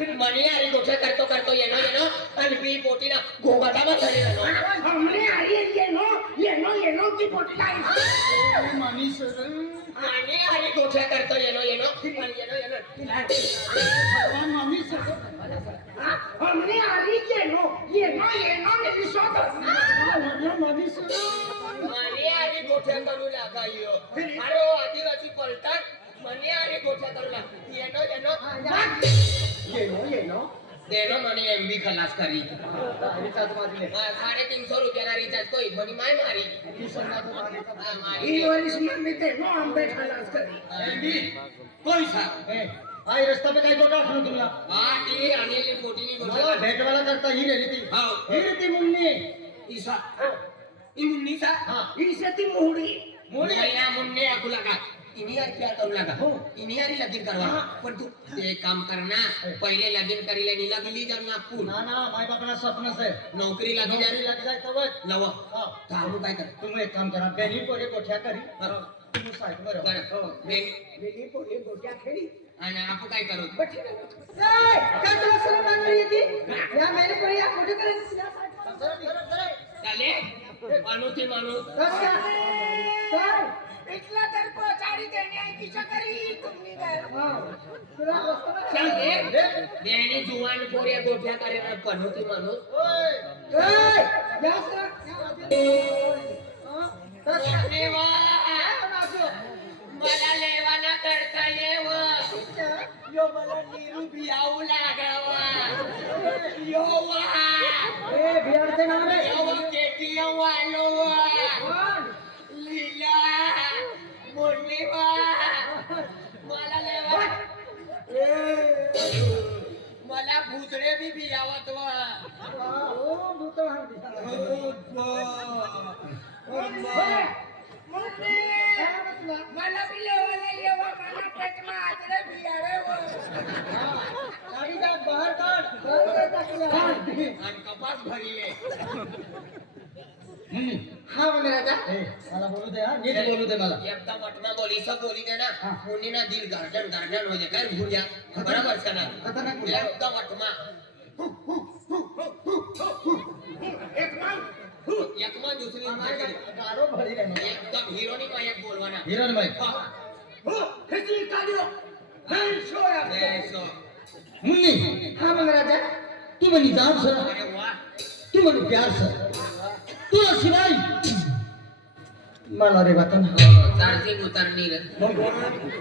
मनी अरे गोठ्या करतो करतो येणं येणं आणि बी पोटीला घोगाटा बसले येणं म्हणे अरे येनो की पोटीला मनी अरे गोठ्या करतो येणं येणं आणि येणं येणं मम्मी हमने अरे येनो ने विश्वास मनी अरे गोठ्या करू लागा यो अरे ओ आदिवासी पलटण मनी अरे गोठ्या करू लागा येणं देनो मनी एमबी खलास करी ₹350 रिचार्ज कोई मनी माय मारी ई वरिस में देनो अंबे खलास करी एमबी कोई सा आई रस्ता पे काय बघा आपण तुम्हाला हां ती आणि पोटीनी मला भेटवाला करता ही रे ती हां ही रे ती मुन्नी ईसा ई मुन्नी सा हां इसे ती मुहडी मुन्नी मुन्नी आकू लगा इनी यार क्या करू लगा हो इनी यारी लगीन करवा पण तू ते काम करना पहिले लगीन करीले नी लगली जाऊ नागपूर ना ना माय बापाला स्वप्नच आहे नोकरी लगी नोकरी लाग जाय तवच लव हां काम काय कर तुम्ही एक काम करा बेनी पोरे कोठ्या करी तुम्ही साईड वर हो बेली पोली गोट्या खेळी आणि आपण काय करू काय तुला सर मागणी येते या महिने पण या कुठे करायचं चाले माणूस काय इथला तर पोचाडी देणे किच्या करी तुम्ही काय तुला चाले बेनी जुवान पोरे गोठ्या करेना पनोती माणूस देवा मला लेवाना करता येव यो मला निरू बियाऊ लागावा यो वा ए बियाडचे नाव रे यो केटीएम वालो लीला मुन्नी वा मला लेवा मला भूतडे बी बियावत वा ओ भूतो मला बी लेवाला येवा मला पेटमा आजरे बियाडे गाडी टाक बाहेर काढ आणि कपास भरिले हा बोले राजा मला बोलू दे हा नीट बोलू दे मला एकदा मटना बोली सब बोली दे ना मुन्नी ना दिल गार्डन हो जाए काय भूलिया बराबर से ना खतरनाक बोली एकदा मटमा एकमा दुसरी मागे गाडो भरी रे एकदम हिरोनी मायक बोलवाना हिरण भाई हो हेची काढियो नाही सोया ऐसो मुन्नी हा बोले राजा तू म्हणी जाम सर अरे वाह तू म्हणी प्यार सर तू शिवाय मला रे वतन चार्जिंग उतरनी रे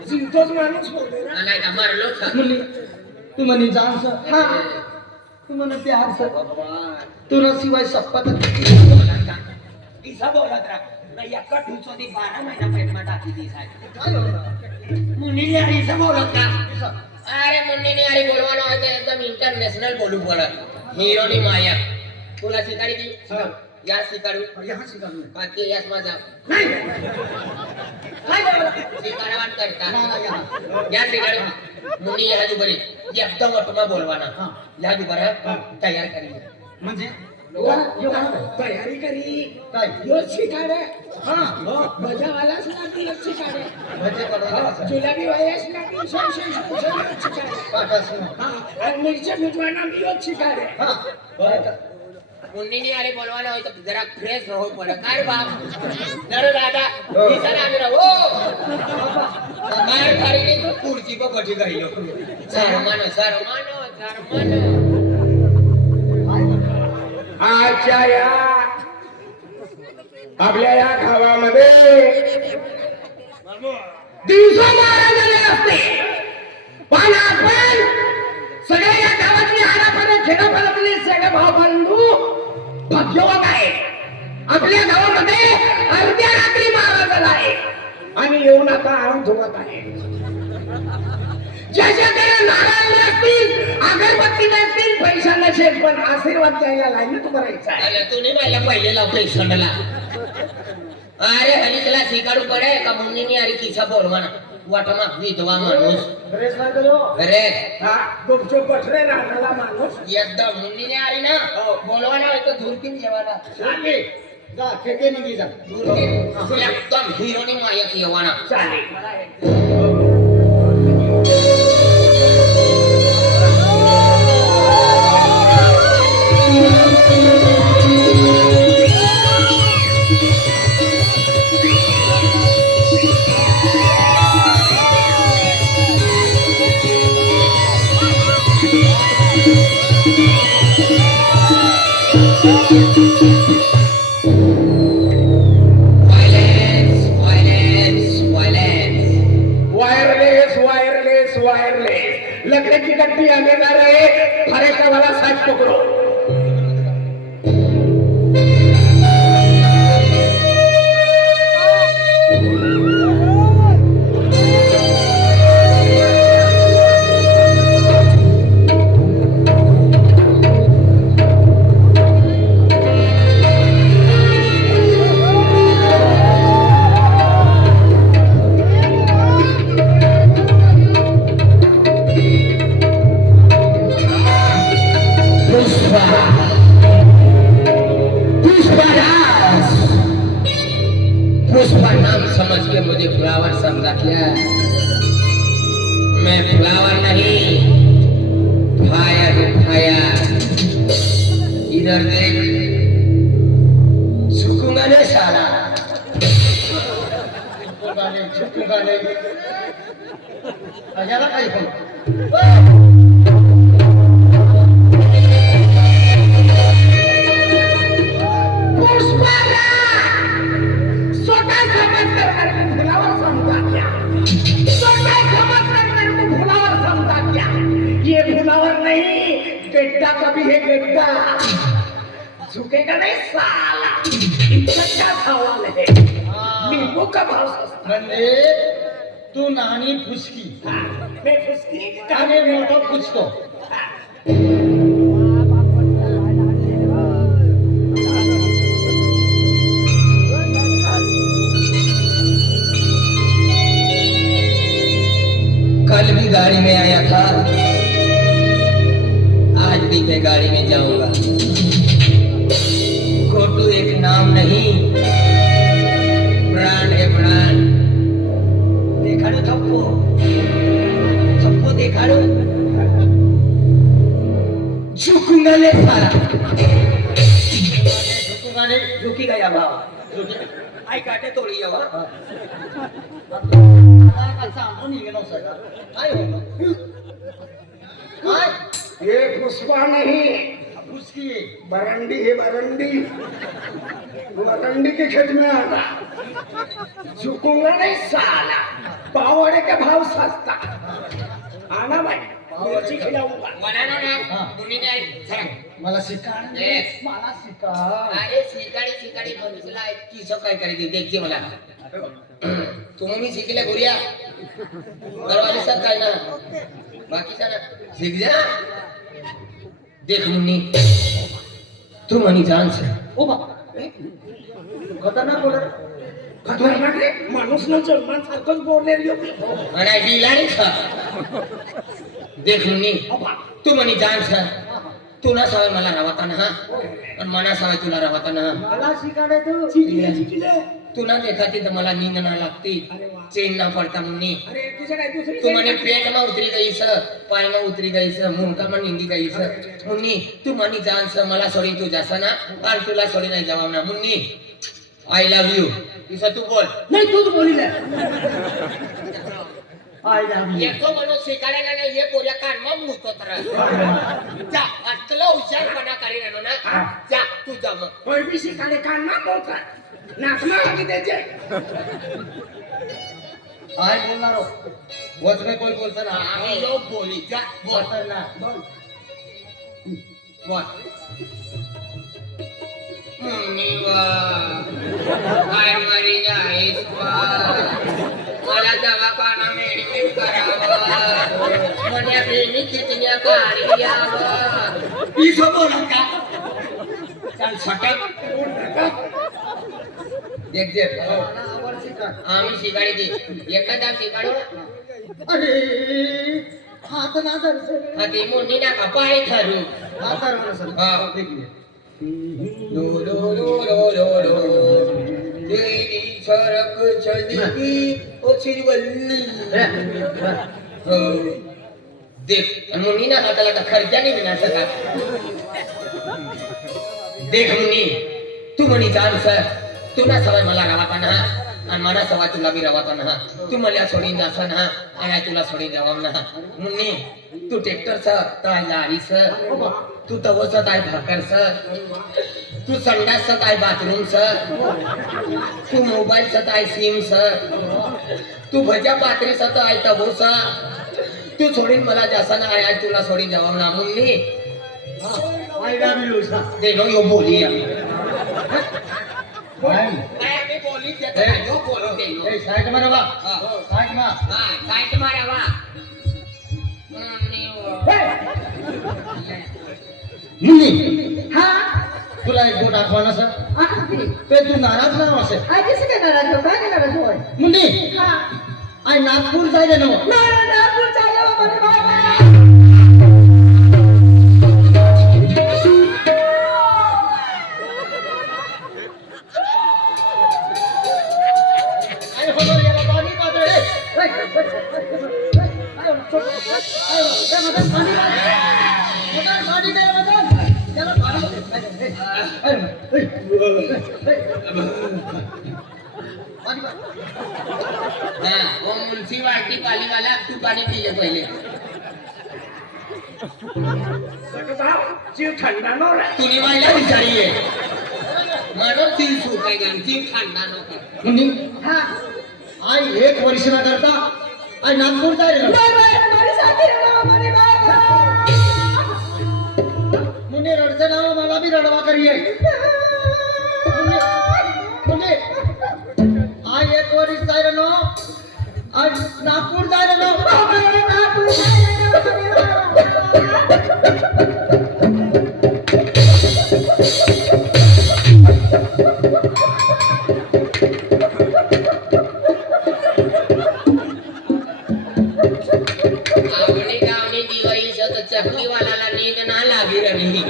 जिंतोच माणूस बोले रे नाही का मारलो था मुन्नी तू म्हणी जाम सर हा तू म्हणी प्यार सर तुला शिवाय सप्पत बोलत का इसा बोलत रा नाही एका ठुचो दी 12 महिना पेटमा टाकी दी साहेब काय होणार मुन्नी यार इसा बोलत का अरे मुन्नी ने यारी बोलवाना होय तर एकदम इंटरनॅशनल बोलू बोलत हिरोनी माया तुला शिकारी दी या शिकारू यहाँ शिकारू बाकी यास माझा नाही काय बोला शिकारावान करता ना या शिकारू मुनी या जो बरी एकदम वटमा बोलवाना या जो बरा तयार करी म्हणजे तयारी करी काय यो शिकाडे हा हो मजावालाच लागली यो शिकाडे म्हणजे पडला तुला बी वयस लागली शिकाडे हा आणि मिरच्या मिटवाना मी यो शिकाडे हा बरं मुन्नी अरे बोलवाना होय तर जरा फ्रेश हो पड काय बाप जरा दादा दिसा आम्ही रहो मार खाली तू खुर्ची पर बठी गईलो सरमान आजच्या या आपल्या या गावामध्ये दिवसा मारा झाले असते पण आपण सगळ्या या गावातली हाडापणे खेडापाड्यातले सगळे भाऊ बंधू भाग्यवान आहे आपल्या गावामध्ये अर्ध्या रात्री मारा झाला आहे आणि येऊन आता आराम धुवत आहे ज्याच्याकडे नारळ नसतील अगरबत्ती नसतील पैसा नसेल पण आशीर्वाद द्यायला लाईनीत करायचा आहे अरे तूने मला पहिले लावले संडला अरे हनीला शिकारू पडे का मुन्नी अरे किसा बोलवाना वाटमा विधवा माणूस ड्रेस नाही करो अरे हा गुपचूप बसले राहणारा माणूस एकदम मुन्नी आली ना बोलवाना होय तर धुरकीन जेवाना चालेल जा ठेके निघी जा धुरकीन एकदम हिरोनी मायक येवाना चालेल जा रहे, फरेस्ट वाला साइड पकड़ो। पुष्पा नाम समझ के मुझे फ्लावर समझा क्या? मैं फ्लावर नहीं, फायर हूँ फायर। इधर देख, झुकूंगा नहीं साला। झुकूंगा नहीं। याला काही पण स्वतः समझकर मेरे को भुलावर समझा क्या? स्वतः समझकर मेरे को भुलावर समझा क्या? ये भुलावर नहीं, गड्ढा कभी है गड्ढा, झुकेगा नहीं साला। इज्जत का सवाल है, नींबू का भाव सस्ता। म्हणजे तू नानी फुसकी मैं फुसकी आणि मोठा फुसको. कल भी गाड़ी में आया था, आज भी मैं गाड़ी में जाऊंगा। घोटू एक नाम नहीं, ब्रांड है ब्रांड। देखा लो थप्पो, थप्पो देखा लो। झुकूंगा ले साला, झुकूंगा नाही. झुकी गया भाव, आई काटे तोड़ी हो। आता सांगून निघेल सगळं. काय हो मग? काय ये पुष्पा नहीं, फुसकी आहे. बरंडी है बरंडी, बरंडी के खेत में आना। झुकूंगा नहीं साला, पावड़े का भाव सस्ता। आना भाई, मिर्ची खिलाऊंगा। बनाना ना, हाँ. तुम्ही नाही सरक. मला शिका Yes. मला शिका. अरे शिकाडी शिकाडी मनुष्यला किसो काय करायचे देखते मला. तुम्ही शिकले गुरिया, घरवाले सब काय ना, बाकीचा ना शिक जा. देख मुन्नी, तू मनी जान से ओ बाबा खतरनाक बोलत. खतरनाक रे, माणूस न जन्मान सारखंच बोलले रे मी. आणि बिलाडी खा. देख मुन्नी, तू मनी जान से, तू ना सवय मला रावताना हा, आणि मना सवय तुला रावताना हा. मला शिकाडे तू. शिकले. तू ना देखाती तर मला नींद ना लागती, चैन ना पडता मुन्नी. अरे तुझे काय दुसरी तू मने पेट में उतरी गई स, पाय में उतरी गई स, मुंडका में निंदी गई स. मुन्नी तू मनी जान स, मला सोडी तू जासा ना, आणि तुला सोडी नाही जावा ना. Munni I love you. Isa तू बोल. नाही तूच बोलिले. I love you. येतो म्हणून शिकायला नाही, ये पोऱ्या कानमा मुतो तर. जा, आतला हुशारपणा करी राहिलो ना. जा, तू जा मग. कोई भी शिकाले कान ना बोलता, नाक में आगे दे जाए. आय बोलणार हो. वच में कोई बोलता ना. आम्ही लोक बोली. जा, बोल. खतरनाक. बोल. बोल. मुन्नी वा, काय मरी जाईस वा. मला दवाखाना मेडिकल करावं, मन्या बेनी कितन्या काढी यावं. इसं बोलत का? चल सटक. देख देख, मला आवड शिका. आम्ही शिकाडी दे, एखादा शिकाडू. अरे हात ना धरसे. हा ते मुन्नी ना कपाळी ठरू. हात धर मला सर. हा. देखिए. लो लो लो लो लो लो, तेरी सड़क चलती ओ सिरवल्ली. हो. देख मुन्नी ना हाताला तर खर्चा नाही मिळणार सका. देख मुन्नी, तू म्हणी जाण सर, तू ना सवय मला रावताना, आणि मला सवय तुला बी रावताना. तू मला सोडीन जासा ना, आणि तुला सोडीन जावाम ना. मुन्नी तू ट्रॅक्टर स, ताय लारी स, तू तवस ताय भाकर स, तू संडास स ताय बाथरूम स, तू मोबाईल स ताय सिम स, तू भजा पात्री स ताय तबो स, तू सोडीन मला जासा ना आज तुला सोडीन जावा ना Munni I love you, sir. ते नो यो बोली आम्ही काय? काय आम्ही बोली ते यो बोलो ते यो ए, साईड मारा बा. हा. साईड मार. हा काय मारा वा मुन्नी हा तुला एक गोट आठवण असं ते तू नाराज ना असे कसं काय नाराज हो? काय नाराज होय? मुन्नी हा आई नागपूर जायला नव नागपूर चाललो म्हणे बाबा. आई हो याला पाणी पात्र हा वो म्युन्सिपालिटी पालीवाला तू पाणी पिले पहिले जीव थंडा नव्हता. तुम्ही मला विचारी आहे म्हणून ती सूट आहे का ती खांदा नको मुन्नी हा आई एक वर्ष ना करता आई नागपूर जायला मारी साथी रडवा म्हणे बाबा. मुन्नी रडचं नाव मला बी रडवा करी आहे मुन्नी आई एक वर्ष जायला नो आज नागपूर जायला नो आवणी गावणी दिवाळी सत चक्कीवाला नींद ना लागी रही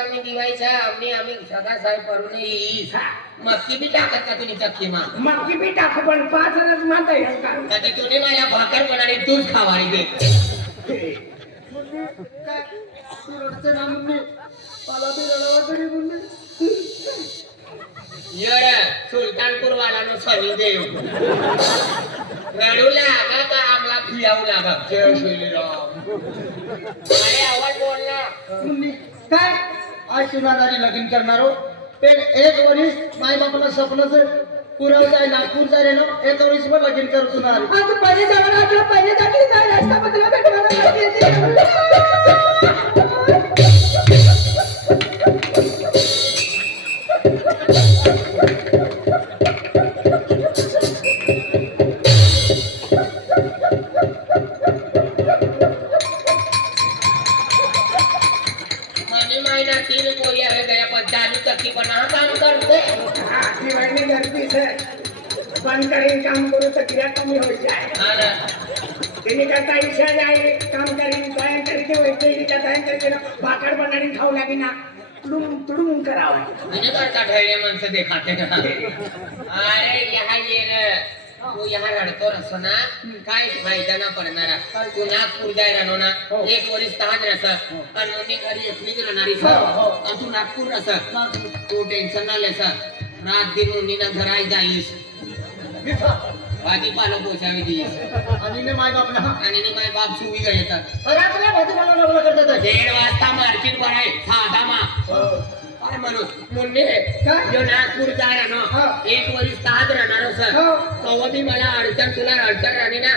आम्ही दिवाळीचा आम्ही सदा साहेब करून येईस मक्की बी टाकत का तुम्ही चक्की मा मक्की बी टाकू पण 5 रस माता येईल का? आता तुम्ही मला भाकर बनाडी तूच खावारी दे तू रडचं ना मुन्नी मला बी रडवा करी मुन्नी यर सुलतानपूर वाला नो सनी देव रडू लागा का आम्हाला फियावू लागा जय श्रीराम अरे आवाज बोल ना मुन्नी काय आज चुनादारी लगीन करणार हो ते एक वर्ष माय बापाला स्वप्नच पुराव जाय नागपूर जाय रे नो एक वर्ष पण लगीन कर चुनार आज पहिले जावं लागलं पहिले टाकली जाय रस्ता बदला भेटवायला मनी महिना 3 कोरिया है गया पर चालू चक्की बना काम करते दिवाळी गर्दी से बंद करीन काम करू तर गिराक कमी होई जाय. हा ना तेनी करता इच्छा जाय काम करीन काय करते होय तेनी का काय करते भाकर बनाडी खाऊ लागी ना तुडून करावं. मुझे करता ठहरे मन से दिखाते ना अरे यहाँ ये रे तू यहाँ रडतो रसो ना काय फायदा ना पडणारा तू नागपूर जाय राहतो ना एक वर्ष तहान रस आणि मुन्नी घरी एकलीच राहणारी आणि तू नागपूर रस तू टेन्शन ना लेस रात दिन मुन्नी ना घराई जाईस भाजीपाला पोचावी दिस आणि ने माय बापला आणि नी माय बाप सुवी गए येतात रात्री भाजीपाला लागला करतात 1:30 वाजता मार्केट भराय साधा मा काय म्हणू मुन्नी यो नागपूर जाय राहतो एक वर्ष तहान राहणार सर कवा बी मला अडचण तुला अडचण राहणी ना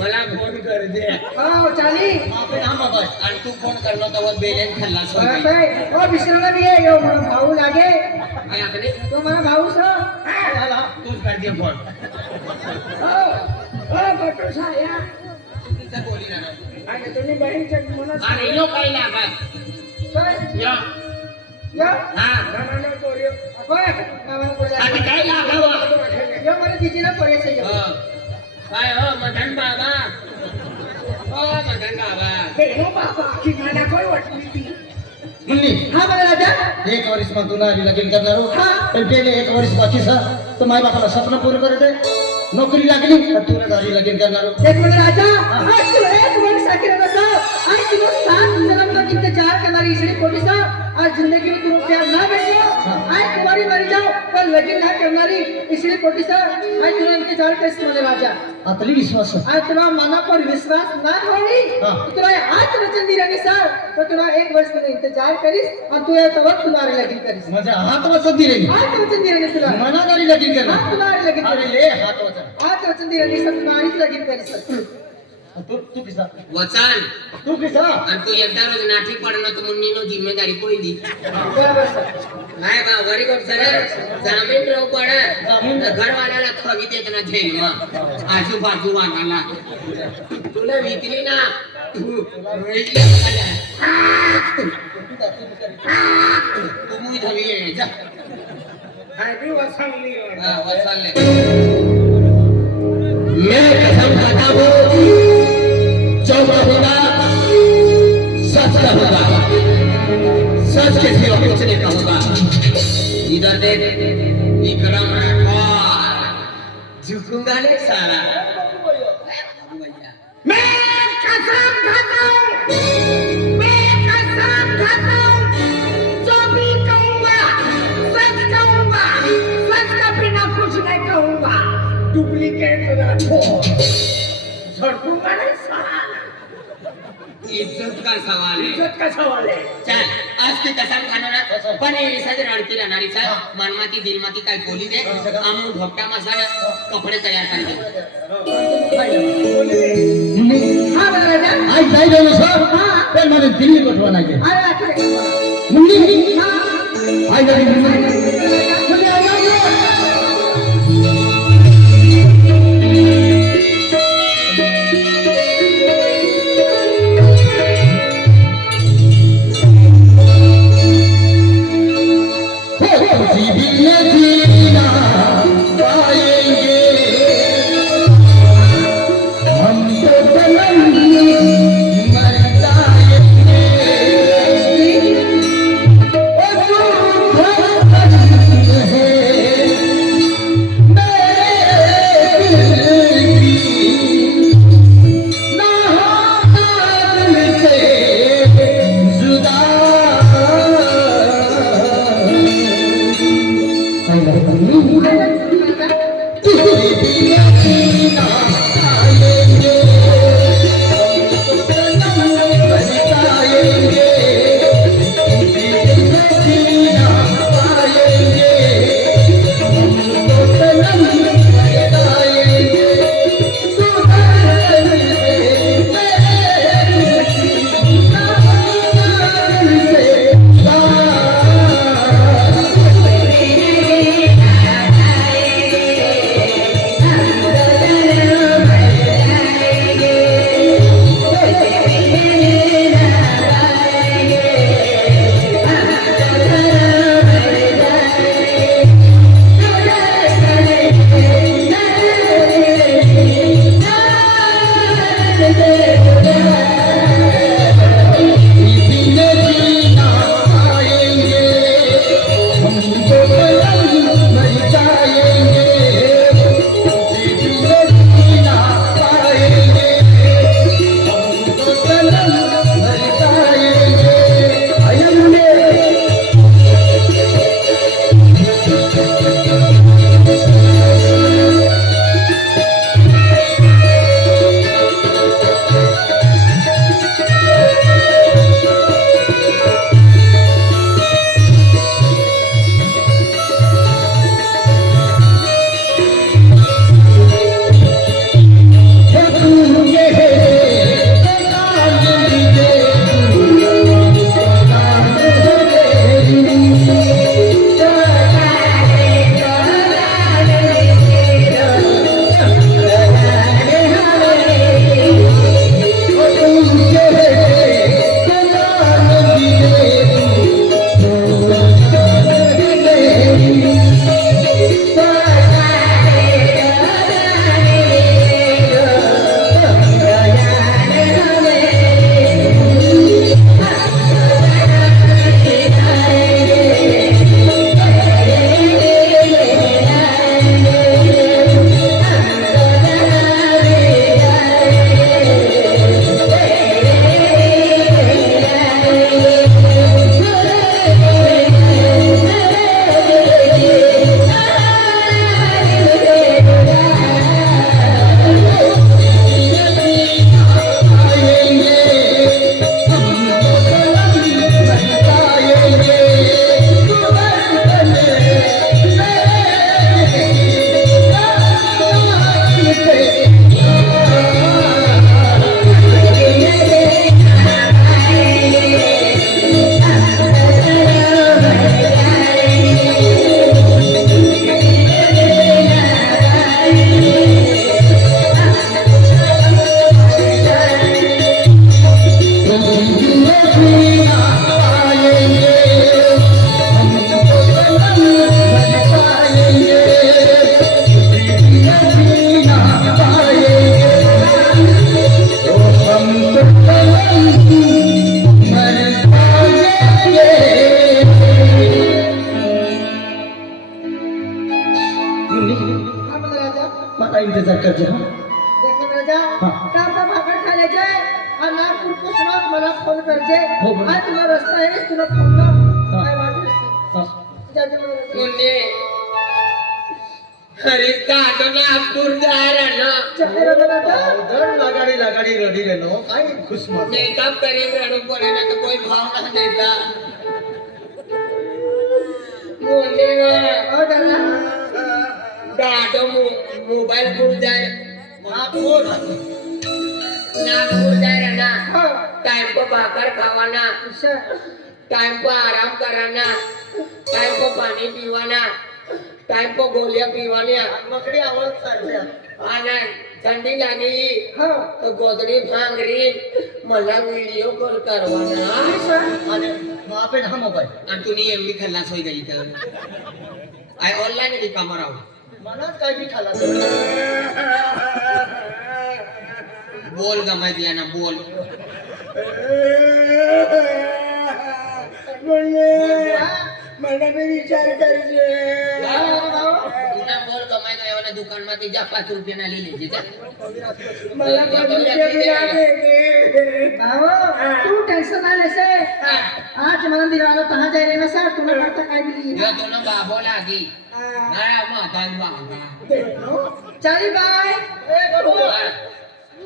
मला फोन कर दे हो चाली आपे नाम बाबा आणि तू फोन करलो तेव्हा बेलेन खाल्ला सोय हो विसरला नाही आहे यो मला भाऊ लागे काय आकडे तो मला भाऊ सर झाला तूच कर दे फोन हो बटू साया चुकीचं बोली ना आणि तुम्ही बहीणच्या म्हणत आणि यो काय लागा यो या हा नाना कोरियो होय नाना कोरियो आता काय लागावा यो मला तिचीला परिचय हो. काय हो मदन बाबा हो मदन बाबा देव बाबा की मला काय वाटली ती मुन्नी हा मला राजा एक वर्ष मग तुला लगीन करणार हो पण ते एक वर्ष बाकी सा तर माय बापाला स्वप्न पूर्ण करते नोकरी लागली तर तुला घरी लगीन करणार हो एक मिनिट राजा आज तू एक वर्ष साकी रहा आज तू 7 जन्म का इंतजार करणारी इसलिए पोलिसा आज जिंदगी में तू प्यार ना भेटो आज तुम्हारी मरी जाओ पर लेकिन ना करनारी इसलिए कोटी सर आज तुला इंतजार कर इसमें राजा आतली विश्वास आज तुला मना पर विश्वास ना होई हाँ। तो तुला आज वचन दी रही सर तो तुला एक वर्ष में इंतजार करिस और तू ये तब तुम्हारे लगीन करिस माझ्या हात वचन दिले आज वचन दी रही तुला मनादारी लगीन करणार आज तुम्हारे लगीन अरे करिस ले हात वचन आज वचन दी रही सर तुम्हारी लगीन करिस तू किसा वचन तू किसा आणि तू एकदा रोज नाठी पडणं तर मुन्नीनो जिम्मेदारी कोई दी बरोबर सर नाही बा वरी गोट सर जामीन राहू पडा जामीन. घरवाल्याला थवी देत ना झेल मग आजूबाजू वानाला तुला विकली ना तू तू मुई धवी ये जा वसाले मैं कसम खाता हूँ जो कहूँगा सच कहूँगा सच के सिवा कुछ नहीं कहूँगा इधर देख विक्रम राठौर झुकूंगा नहीं साला मैं कसम खाता हूँ मैं कसम खाता हूँ जो भी कहूँगा सच कहूँगा सच का बिना कुछ नहीं कहूँगा डुप्लीकेट राठौर झड़कूंगा नहीं साला इज्जत का सवाल है इज्जत का सवाल है चल आज की कसम खानो ना पण ये सज रडती राहणारी सा मनमाती दिलमाती काय बोली दे आमू धोपटा मसाला कपडे तयार कर दे हाँ महाराजा आई जाई जाऊ सर हाँ पण माझे दिल्ली पाठवा नाही के अरे आखिर मुंडी हाँ आई जाई मुंडी मुझे आ जाओ जायचे हो, बरोबर. हा तुला रस्ता आहे तुला पुन्हा काय वाटलं जायचं मला रस्ता. मुन्नी अरे दादो नागपूर जायला ना चक्कर आलं ना आता? अवधड लगाडी लगाडी रडी रेलो काय खुश मत मेकअप करेंगे रड़ो पड़े ना तो कोई भाव ना देता मुन्नी हो दादा. दादो मोबाइल भूल जाए नागपूर. नागपूर जाए ना हो. टाइम को भाकर खावाना हुशार. टाइम को आराम कराना टाइम को पानी पीवाना टाइम को गोलियां पीवानी मकडी आवाज चालल्या. आना ठंडी लगी हो. तो गोदड़ी भांगरी मला व्हिडिओ कॉल करवाना आणि मापे हा मोबाईल आणि तुम्ही एमडी खल्लास होई गई तर आय ऑनलाईन की कामराव मनात काय बी खाला बोल गमाय दिया ना बोल मला मी विचार करायचे. तुला बोल गमाय गया वाला दुकान में तीजा 5 रुपये ना ले लीजिए जा मला तू टेन्शन नाही लेसे. आज मला दिला कहा जाय रे ना सर तुला करता काय दिली या तो ना बाबो लागी ना माता बाबा चाली बाय.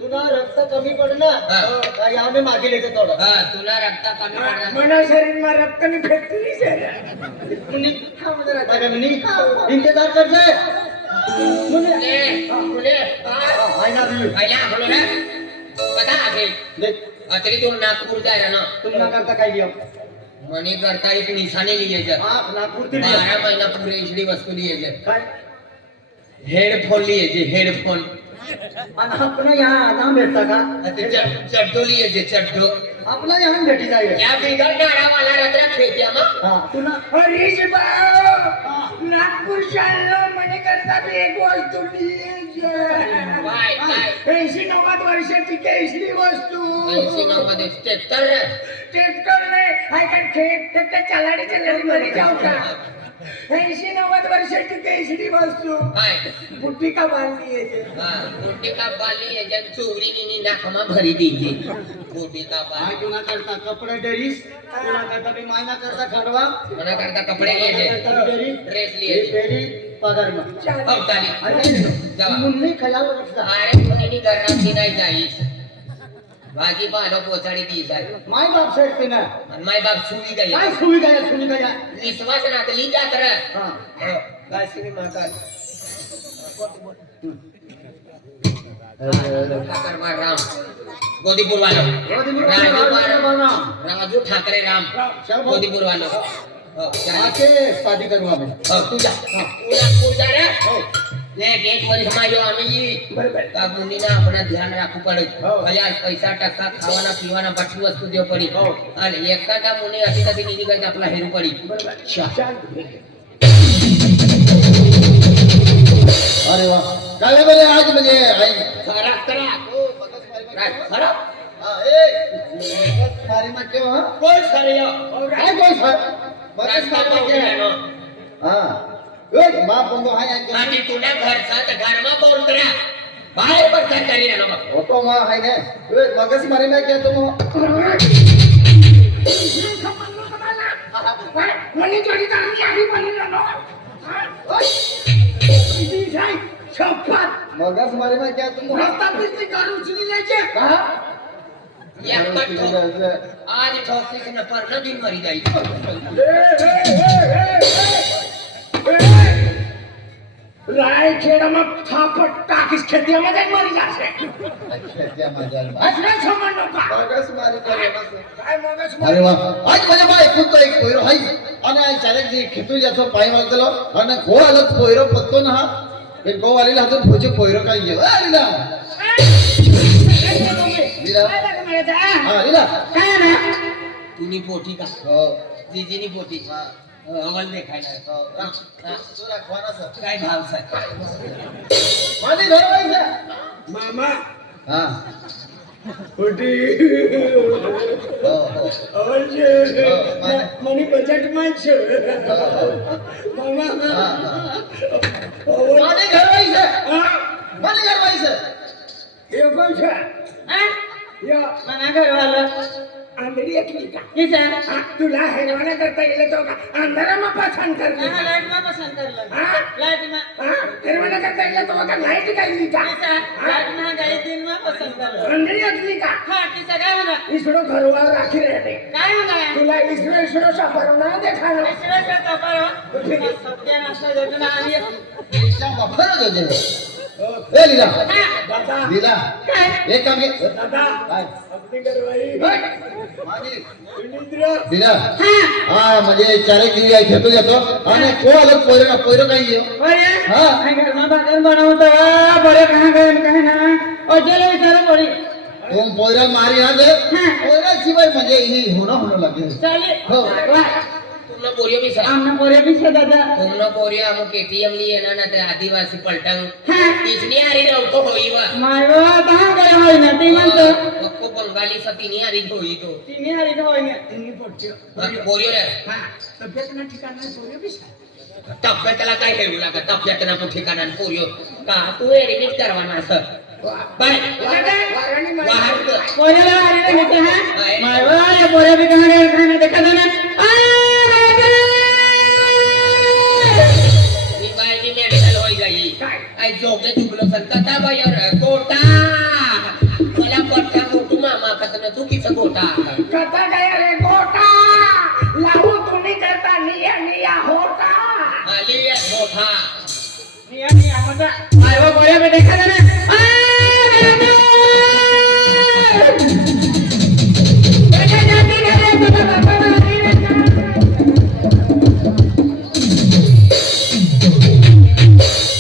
तुला रक्त कमी पडणार हा. काय आम्ही मागे लेते थोडं हां तुला रक्त कमी पडणार मला शरीर में रक्त नहीं फेंकती सर. काय म्हणी इंतजार करते मुले मुले हाय ना बी पहिला बोलो ना पता आगे देख अतरी तो नागपूर जाए ना तुमना करता काय लियो मनी करता एक निशाने लिए जा हा नागपूर ते लियो 12 महीना पूरे इसलिए वस्तु लिए जा काय हेडफोन लिए जे हेडफोन आणि आपण यहाँ नाम भेटता का चड्डो लिए जे चड्डो आपला यहाँ भेटी जाईल या बिगर डाड़ा वाला रत्रा खेतिया मा हा तुला हरीश भाऊ नागपूर चाललो मने करता भी एक वस्तू काय काय 80-90 वर्षाची केसरी वस्तू 80-90 73 चेक कर ले हाय का खेत ते चलाडी मध्ये जाऊ का 80-90 वर्षाची केसरी वस्तू काय बुट्टी का बांधली आहे हां मोठी का बाली है जब चोरी नी नाकमा भरी दीजिए मोठी का काय बाली तुला करता कपडे डेरीस तुला करता बी मायना करता खडवा मना करता कपड़े लिए जे करता बी डेरी ड्रेस लिए जे डेरी पगार मग अब ताली अरे जावा मुन्नी खयाल रखता अरे मुनी घराची नाही जाईस भाजी पालो पोचाडी दी जाय माय बाप साहेब ते ना आणि माय बाप सुई गई काय सुविधा आहे सुविधा आहे विश्वास नातली जात रे हा काय श्री माता राम गोदीपुर वालो राजू ठाकरे राम गोदीपुर वालो आके शादी करवा में तू जा नागपूर जा रे एक वर्ष में जो आम्ही तब मुनी ना अपना ध्यान राखू पड़े हजार पैसा टक्का खावाना पीवाना बच्ची वस्तू देव पड़ी आणि एखादा मुनी अशी कधी निधी गई आपला हेरू पड़ी अरे वाह काय बरे आज म्हणजे आई खरा खरा खरा मारी मा क्यों हा कोण खरे काय कोण सर रस्ता पकडे ना हा ए बाप बंदो हाय आई आणि तुला घरचा तर घरमा बोल करा बाहेर पडतात करी ना मग ओतो मा हाय ने ए मगस मारी मा क्या तुम मनी जोडी चांगली आधी बनली ना शपथ मगस मारी मा क्या तुम रस्ता पिस्ती कर उचली लेचे का या पट्टो आज ठोकली से न पर दिन मरी जाई राय खेड़ा में थापट टाकिस खेतिया में जाई मरी जासे त्या माझ्या असला समजलो का मगस मारी करे बस काय मगच अरे वा आज माझ्या बाय कुतो एक पोयरो हाय आणि आई चॅलेंज खेतू जातो पाय मारतलो आणि गो आलत पोयरो पत्तो ना हे गो वालीला हातून भोजे पोयरो काय ये अरे ना लीला हा लीला काय ना तुम्ही पोटी का हो जीजीनी पोटी अवल देखायला तू राखवाना सर काय भाव सर माझे घर व्हायचं मामा हा पोटी हो हो अवश्य मनी बजट में छे मामा माझे घर व्हायचं माझे घर व्हायचं ये कोण छे या मना घर वाला आंधळी असली का किस है हा, तुला हेरवाना करता येईल तो का अंधारामा पसंत करली यहाँ लाइट में पसंद कर लो हा? लाइट में हा? हेरवाना करता येईल तो का लाईट काढली का किस है लाइट में गई दिन में पसंद कर लो अंधळी असली का हाँ किस है काय म्हणा इसरो घरवार राखी रहते काय म्हणा तुला इसरो सापडवणार देखाना इसरो से तो करो सत्यानाश योजना आली आहे. लीला बापाला जोडले. ए लीला दादा लीला काय एक काम घे दादा काय अपनी करवाई माझी निद्रा लीला हा म्हणजे चारे किरी आहे घेतो घेतो आणि को अलग पोयरो काही येऊ बरे हा. हाय घर में बागन बनावतो बरे कहां गए कहां ना और चलो विचार पड़ी तुम पोयरा मारी ना दे पोयरा शिवाय म्हणजे ही होणं लागेल चले हो. वाह तुमनं पोरियो बी सर आमने बोरे भी से दादा तुमनं पोरियो अमुक केटीएम लिए ना ते आदिवासी पलटंग हाँ. तिसनी आरी रवतो होई वा मारो कहां गए होय ना ती म्हणतो पक्को बंगाली सतीनी आरी होई तो तिने हरी तो होय ना तिन्ही पोटचे पोरियो रे हा तब्येत ना ठिकाणा सोडे बी तब्येतला काय हेरू लागा तब्येतना पण ठिकाणा पोरियो का तू एरिमिट करवाना असं बाय वाराणी वाहन बोरे ला हरी ने कहते हैं मारो ये बोरे भी कहां गए कहां ना देखा था ना मी बाय मी मेडिकल होई जाई काय? आई जोगे तुगलो संतता बायर गोटा मला पट्टा गोटू मामा कतन तू किस गोटा कथा काय रे गोटा लावू तुम्ही करता निया निया होता आली आहे गोठा निया निया मजा मारो बोरे में देखा था ना